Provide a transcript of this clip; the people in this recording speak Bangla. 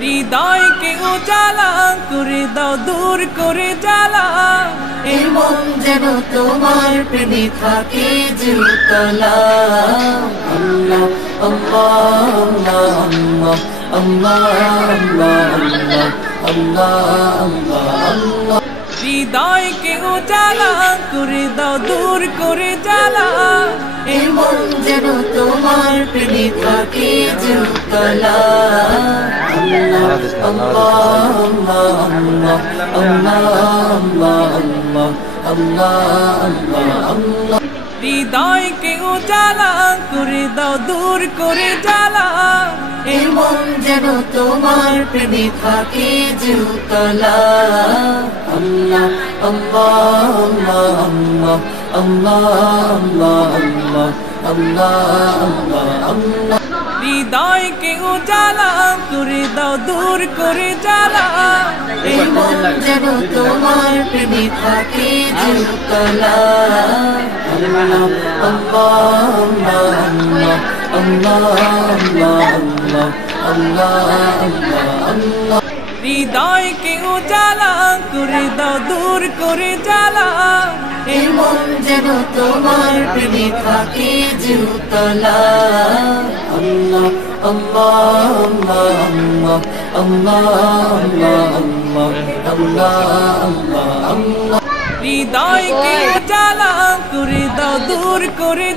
হৃদয়কে উজালা করে দাও, দূর করে জ্বালা। এই মন যেন তোমার প্রেমে থাকে জুতলা। আল্লাহ আল্লাহ আল্লাহ আল্লাহ আল্লাহ আল্লাহ আল্লাহ। হৃদয়কে উজালা করে দাও, দূর করে জ্বালা। এই মন যেন তোমার প্রেমে থাকে জুতলা। আল্লাহ আল্লাহ আল্লাহ আল্লাহ আল্লাহ আল্লাহ। হৃদয়কে উজালা করে দাও, দূর করে জ্বালা। এই মন যেন তোমার প্রেমে থাকে জুতলা। আল্লাহ আল্লাহ আল্লাহ আল্লাহ। হৃদয়কে উজালা করে দাও, দূর করে জ্বালা। এই মন যেন তোমার প্রেমে থাকে জুতলা। আল্লাহ আল্লাহ। হৃদয়কে উজালা করে দাও, দূর করে জ্বালা। এই মন যেন তোমার প্রেমে থাকে জুতলা। আল্লাহ আল্লাহ আল্লাহ। হৃদয়কে উজালা করে দাও, দূর করে